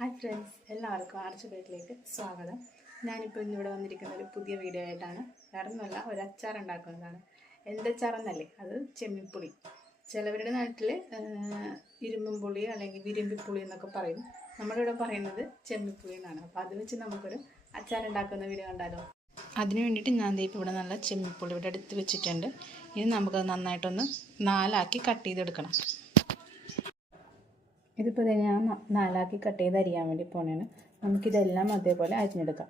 Hi friends എല്ലാവർക്കും arch വീട്ടിലേക്ക് സ്വാഗതം. ഞാനിപ്പോൾ ഇന്നിവിടെ വന്നിരിക്കുന്ന ഒരു പുതിയ വീഡിയോ ആയിട്ടാണ്. വേറെ ഒന്നുമല്ല ഒരു അച്ചാർ ഉണ്ടാക്കുന്നതാണ്. എന്തച്ചാറെന്നല്ലേ അത് ചെമ്മിപ്പുളി. ചിലവരുടെ നാട്ടിൽ ഇരുമ്പും പുളി അല്ലെങ്കിൽ വിരുമ്പിപ്പുളി എന്നൊക്കെ പറയും. നമ്മുടെ ഇവിടെ പറയുന്നത് ചെമ്മിപ്പുളി എന്നാണ്. അപ്പോൾ അത് വെച്ച് നമുക്കൊരു അച്ചാർ ഉണ്ടാക്കുന്ന വീഡിയോ കണ്ടാലോ? അതിന് വേണ്ടിയിട്ട് ഞാൻ ഇപ്പോൾ ഇവിടെ നല്ല ചെമ്മിപ്പുളി ഇവിടെ എടുത്ത് വെച്ചിട്ടുണ്ട്. ഇനി നമുക്കത് നന്നായിട്ടൊന്ന് നാലാക്കി കട്ട് ചെയ്തെടുക്കണം. ഇതിപ്പോൾ ഇത് ഞാൻ നാലാക്കി കട്ട് ചെയ്ത് അരിയാൻ വേണ്ടി പോണേണ്. നമുക്കിതെല്ലാം അതേപോലെ അരിഞ്ഞെടുക്കാം.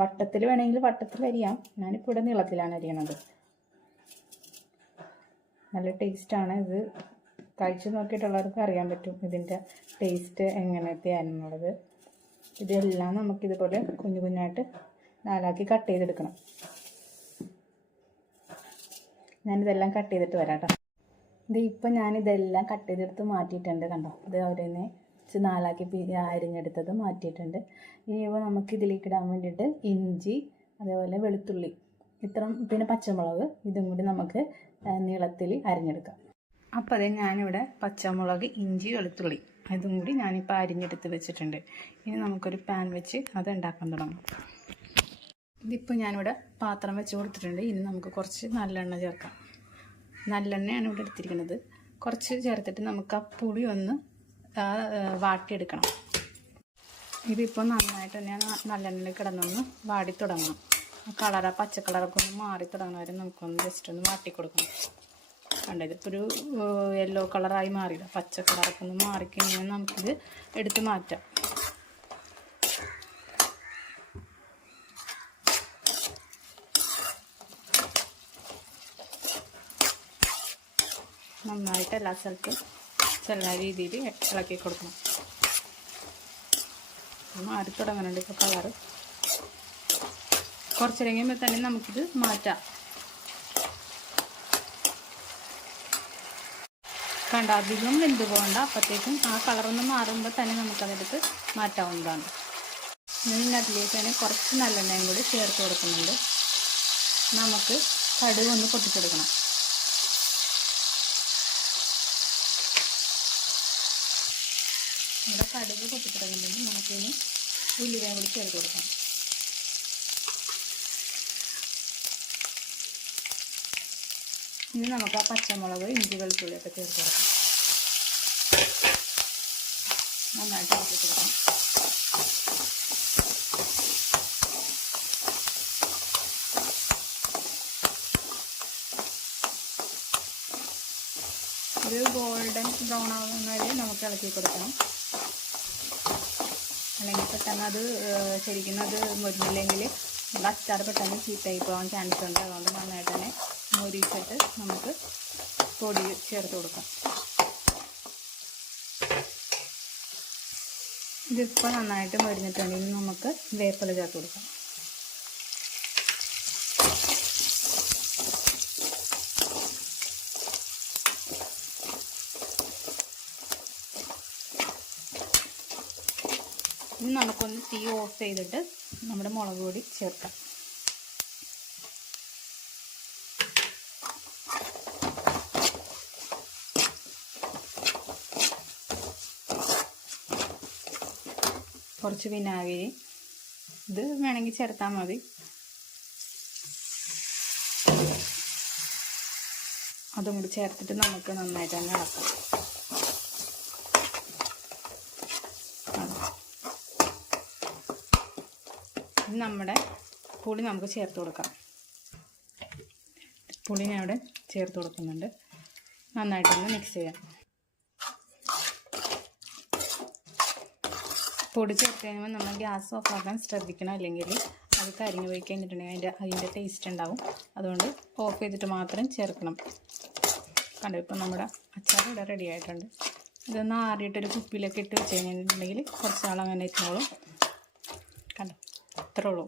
വട്ടത്തിൽ വേണമെങ്കിൽ വട്ടത്തിൽ അരിയാം. ഞാനിപ്പോൾ ഇവിടെ നീളത്തിലാണ് അരിയണത്. നല്ല ടേസ്റ്റാണ് ഇത്. കഴിച്ച് നോക്കിയിട്ടുള്ളവർക്ക് അറിയാൻ പറ്റും ഇതിന്റെ ടേസ്റ്റ് എങ്ങനത്തെയാണെന്നുള്ളത്. ഇതെല്ലാം നമുക്കിതുപോലെ കുഞ്ഞു കുഞ്ഞായിട്ട് നാലാക്കി കട്ട് ചെയ്തെടുക്കണം. ഞാനിതെല്ലാം കട്ട് ചെയ്തിട്ട് വരാം കേട്ടോ ഇത് ഇപ്പം ഞാനിതെല്ലാം കട്ട് ചെയ്തെടുത്ത് മാറ്റിയിട്ടുണ്ട് കണ്ടോ? ഇത് അവരെന്നെ നാലാക്കി പിരി അരിഞ്ഞെടുത്തത് മാറ്റിയിട്ടുണ്ട്. ഇനിയിപ്പോൾ നമുക്ക് ഇതിലേക്ക് ഇടാൻ വേണ്ടിയിട്ട് ഇഞ്ചി അതേപോലെ വെളുത്തുള്ളി ഇത്ര പിന്നെ പച്ചമുളക് ഇതും കൂടി നമുക്ക് നീളത്തിൽ അരിഞ്ഞെടുക്കാം. അപ്പോൾ അതേ ഞാനിവിടെ പച്ചമുളക് ഇഞ്ചി വെളുത്തുള്ളി ഇതും കൂടി ഞാനിപ്പോൾ അരിഞ്ഞെടുത്ത് വെച്ചിട്ടുണ്ട്. ഇനി നമുക്കൊരു പാൻ വെച്ച് അത് ഉണ്ടാക്കാൻ തുടങ്ങാം. ഇതിപ്പോൾ ഞാനിവിടെ പാത്രം വെച്ച് കൊടുത്തിട്ടുണ്ട്. ഇനി നമുക്ക് കുറച്ച് നല്ലെണ്ണ ചേർക്കാം. നല്ലെണ്ണയാണ് ഇവിടെ എടുത്തിരിക്കുന്നത്. കുറച്ച് ചേർത്തിട്ട് നമുക്ക് ആ പുളി ഒന്ന് വാട്ടിയെടുക്കണം. ഇതിപ്പോൾ നന്നായിട്ട് തന്നെ നല്ലെണ്ണയിൽ കിടന്നൊന്ന് വാടി തുടങ്ങണം. കളർ ആ പച്ച കളറൊക്കെ ഒന്ന് മാറി തുടങ്ങുന്ന വരെ നമുക്കൊന്ന് ജസ്റ്റ് ഒന്ന് വാട്ടി കൊടുക്കണം കണ്ടത് ഇതിപ്പോൾ ഒരു യെല്ലോ കളറായി മാറിയില്ല. പച്ച കളറൊക്കെ ഒന്ന് മാറിക്കഴിഞ്ഞാൽ നമുക്കിത് എടുത്ത് മാറ്റാം. നന്നായിട്ട് എല്ലാ സ്ഥലത്തും ചെല്ലാ രീതിയിൽ ഇളക്കി കൊടുക്കണം. മാറി ഇപ്പോൾ കളറ് കുറച്ച് തന്നെ നമുക്കിത് മാറ്റാം. കണ്ട അധികം വെന്ത് പോകണ്ട. അപ്പോഴത്തേക്കും ആ കളറൊന്ന് മാറുമ്പോൾ തന്നെ നമുക്കതെടുത്ത് മാറ്റാവുന്നതാണ്. ഇനി അതിലേക്ക് തന്നെ കുറച്ച് നല്ലെണ്ണയും കൂടി ചേർത്ത് കൊടുക്കുന്നുണ്ട്. നമുക്ക് കടുക് ഒന്ന് പൊട്ടിച്ചെടുക്കണം. ഇവിടെ കടുക് പൊട്ടിക്കിടക്കുന്നുണ്ടെങ്കിൽ നമുക്കിനി ഉലുവയും കൂടി ചേർത്ത് കൊടുക്കാം. ഇനി നമുക്ക് ആ പച്ചമുളക് ഇഞ്ചി വെളുത്തുള്ളിയൊക്കെ ചേർത്ത് കൊടുക്കാം. നന്നായിട്ട് ഇളക്കി കൊടുക്കാം. ഒരു ഗോൾഡൻ ബ്രൗൺ ആവുന്ന നമുക്ക് ഇളക്കി കൊടുക്കണം അല്ലെങ്കിൽ പെട്ടെന്ന് അത് ശരിക്കും അത് മുരിഞ്ഞില്ലെങ്കിൽ അച്ചാർ പെട്ടെന്ന് ചീത്തയായി പോകാൻ ചാൻസ് ഉണ്ട്. അതുകൊണ്ട് നന്നായിട്ട് തന്നെ മുരിച്ചിട്ട് നമുക്ക് പൊടി ചേർത്ത് കൊടുക്കാം. ഇതിപ്പോൾ നന്നായിട്ട് മുരിഞ്ഞിട്ടുണ്ടെങ്കിൽ നമുക്ക് വേപ്പില ചേർത്ത് കൊടുക്കാം. ഇനി നമുക്കൊന്ന് തീ ഓഫ് ചെയ്തിട്ട് നമ്മുടെ മുളക് പൊടി ചേർക്കാം. കുറച്ച് വിനാഗിരി. ഇത് വേണമെങ്കിൽ ചേർത്താൽ മതി. അതും കൂടി ചേർത്തിട്ട് നമുക്ക് നന്നായിട്ട് തന്നെ ഇളക്കാം. ഇനി നമ്മുടെ പുളി നമുക്ക് ചേർത്ത് കൊടുക്കാം. പുളി ഞാൻ ഇവിടെ ചേർത്ത് കൊടുക്കുന്നുണ്ട്. നന്നായിട്ടൊന്ന് മിക്സ് ചെയ്യാം. പൊടി ചേർത്ത് കഴിയുമ്പോൾ നമ്മൾ ഗ്യാസ് ഓഫ് ആക്കാൻ ശ്രദ്ധിക്കണം. അല്ലെങ്കിൽ അത് കരിഞ്ഞു പോയി കഴിഞ്ഞിട്ടുണ്ടെങ്കിൽ അതിന്റെ അതിന്റെ ടേസ്റ്റ് ഉണ്ടാവും. അതുകൊണ്ട് ഓഫ് ചെയ്തിട്ട് മാത്രം ചേർക്കണം. കണ്ടോ ഇപ്പം നമ്മുടെ അച്ചാർ ഇവിടെ റെഡി ആയിട്ടുണ്ട്. ഇതൊന്ന് ആറിയിട്ടൊരു കുപ്പിയിലൊക്കെ ഇട്ട് വെച്ച് കഴിഞ്ഞിട്ടുണ്ടെങ്കിൽ കുറച്ച് നാൾ അങ്ങനെ ഇരുന്നോളും കണ്ടോ? അത്രേ ഉള്ളൂ.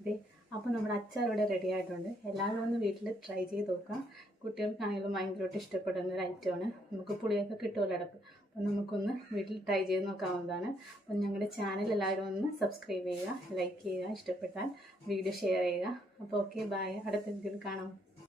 അതെ അപ്പോൾ നമ്മുടെ അച്ചാർ ഇവിടെ റെഡി ആയിട്ടുണ്ട്. എല്ലാവരും ഒന്ന് വീട്ടിൽ ട്രൈ ചെയ്ത് നോക്കാം. കുട്ടികൾക്കാണെങ്കിലും ഭയങ്കരമായിട്ട് ഇഷ്ടപ്പെടുന്ന ഒരു ഐറ്റമാണ് നമുക്ക് പുളിയൊക്കെ കിട്ടുമല്ലോ ഇടയ്ക്ക് അപ്പോൾ നമുക്കൊന്ന് വീട്ടിൽ ട്രൈ ചെയ്ത് നോക്കാവുന്നതാണ്. അപ്പം ഞങ്ങളുടെ ചാനൽ എല്ലാവരും ഒന്ന് സബ്സ്ക്രൈബ് ചെയ്യുക ലൈക്ക് ചെയ്യുക ഇഷ്ടപ്പെട്ടാൽ വീഡിയോ ഷെയർ ചെയ്യുക. അപ്പോൾ ഓക്കെ ബായ് അടുത്ത വീഡിയോയിൽ കാണാം.